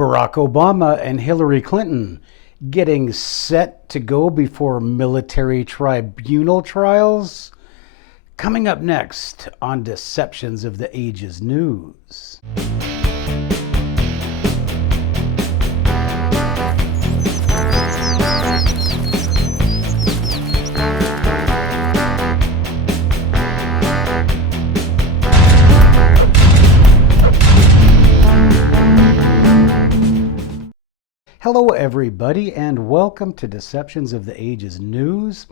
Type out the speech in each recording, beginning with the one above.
Barack Obama and Hillary Clinton getting set to go before military tribunal trials? Coming up next on Deceptions of the Ages News. Hello everybody and welcome to Deceptions of the Ages News.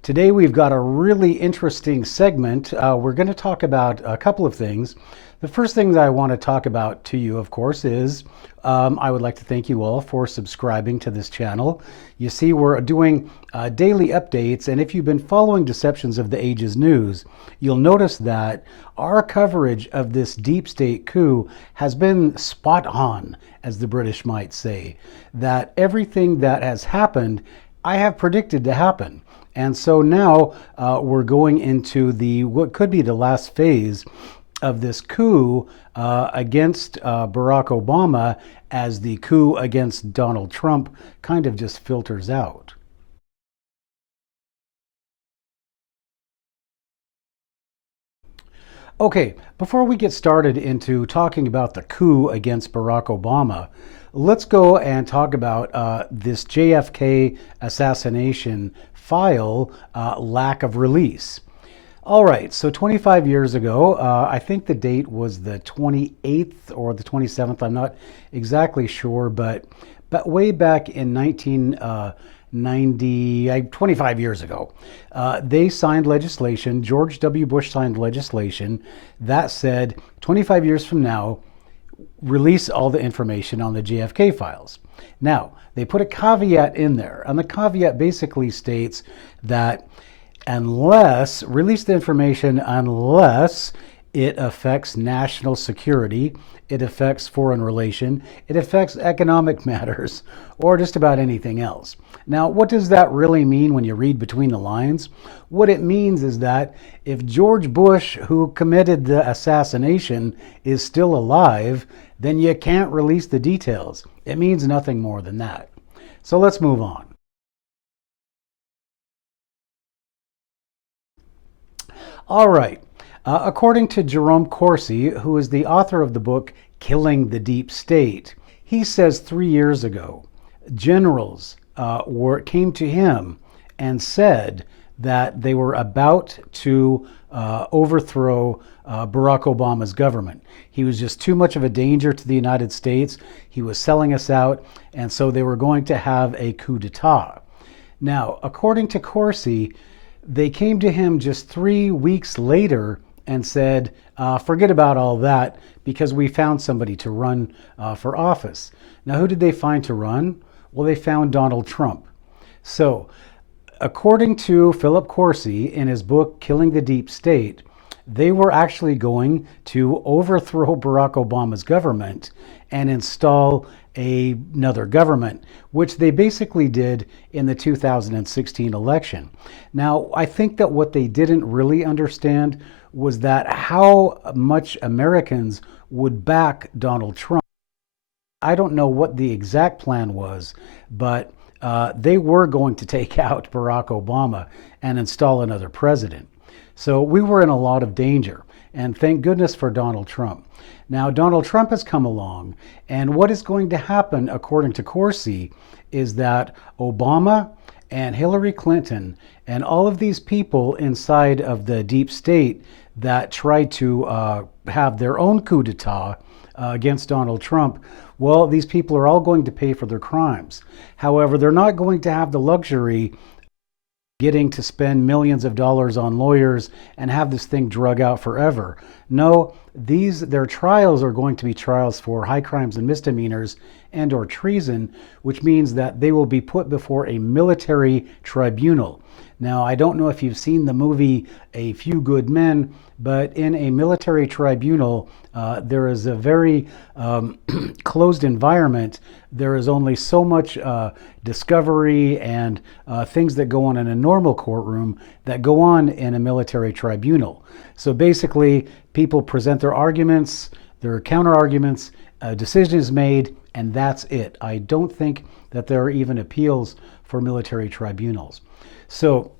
Today we've got a really interesting segment. We're going to talk about a couple of things. The first thing that I want to talk about to you, of course, is I would like to thank you all for subscribing to this channel. You see, we're doing daily updates, and if you've been following Deceptions of the Ages News, you'll notice that our coverage of this deep state coup has been spot on, as the British might say, that everything that has happened, I have predicted to happen. And so now we're going into what could be the last phase of this coup against Barack Obama, as the coup against Donald Trump kind of just filters out. Okay, before we get started into talking about the coup against Barack Obama, let's go and talk about this JFK assassination file lack of release. All right, so 25 years ago, I think the date was the 28th or the 27th, I'm not exactly sure, but way back in 25 years ago, they signed legislation, George W. Bush signed legislation that said 25 years from now, release all the information on the JFK files. Now, they put a caveat in there, and the caveat basically states that release the information unless it affects national security, it affects foreign relation, it affects economic matters, or just about anything else. Now, what does that really mean when you read between the lines? What it means is that if George Bush, who committed the assassination, is still alive, then you can't release the details. It means nothing more than that. So let's move on. All right. According to Jerome Corsi, who is the author of the book Killing the Deep State, he says 3 years ago, generals came to him and said that they were about to overthrow Barack Obama's government. He was just too much of a danger to the United States. He was selling us out, and so they were going to have a coup d'etat. Now, according to Corsi, they came to him just 3 weeks later and said, forget about all that because we found somebody to run for office. Now, who did they find to run? Well, they found Donald Trump. So, according to Philip Corsi in his book, Killing the Deep State, they were actually going to overthrow Barack Obama's government and install another government, which they basically did in the 2016 election. Now, I think that what they didn't really understand was that how much Americans would back Donald Trump. I don't know what the exact plan was, but they were going to take out Barack Obama and install another president. So we were in a lot of danger, and thank goodness for Donald Trump. Now, Donald Trump has come along, and what is going to happen, according to Corsi, is that Obama and Hillary Clinton and all of these people inside of the deep state that tried to have their own coup d'etat against Donald Trump, well, these people are all going to pay for their crimes. However, they're not going to have the luxury getting to spend millions of dollars on lawyers and have this thing drug out forever. No, their trials are going to be trials for high crimes and misdemeanors and or treason, which means that they will be put before a military tribunal. Now, I don't know if you've seen the movie A Few Good Men, but in a military tribunal, there is a very closed environment. There is only so much discovery and things that go on in a normal courtroom that go on in a military tribunal. So basically, people present their arguments, their counter arguments, A decision is made, and that's it. I don't think that there are even appeals for military tribunals. So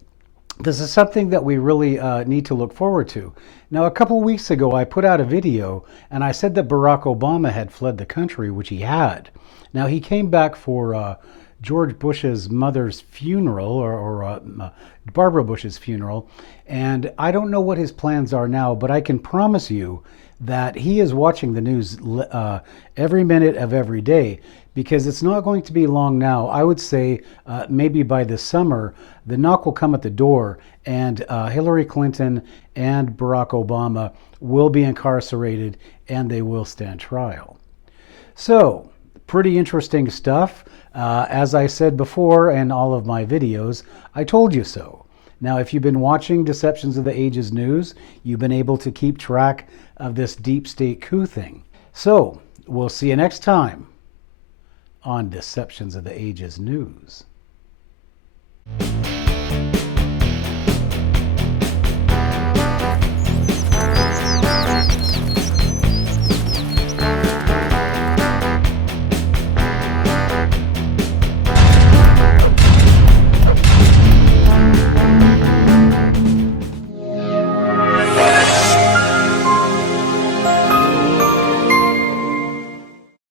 this is something that we really need to look forward to. Now, a couple weeks ago, I put out a video, and I said that Barack Obama had fled the country, which he had. Now, he came back for George Bush's mother's funeral, or Barbara Bush's funeral, and I don't know what his plans are now, but I can promise you that he is watching the news every minute of every day, because it's not going to be long now. I would say maybe by the summer, the knock will come at the door, and Hillary Clinton and Barack Obama will be incarcerated, and they will stand trial. So, pretty interesting stuff. As I said before in all of my videos, I told you so. Now, if you've been watching Deceptions of the Ages news, you've been able to keep track of this deep state coup thing. So, we'll see you next time on Deceptions of the Ages news.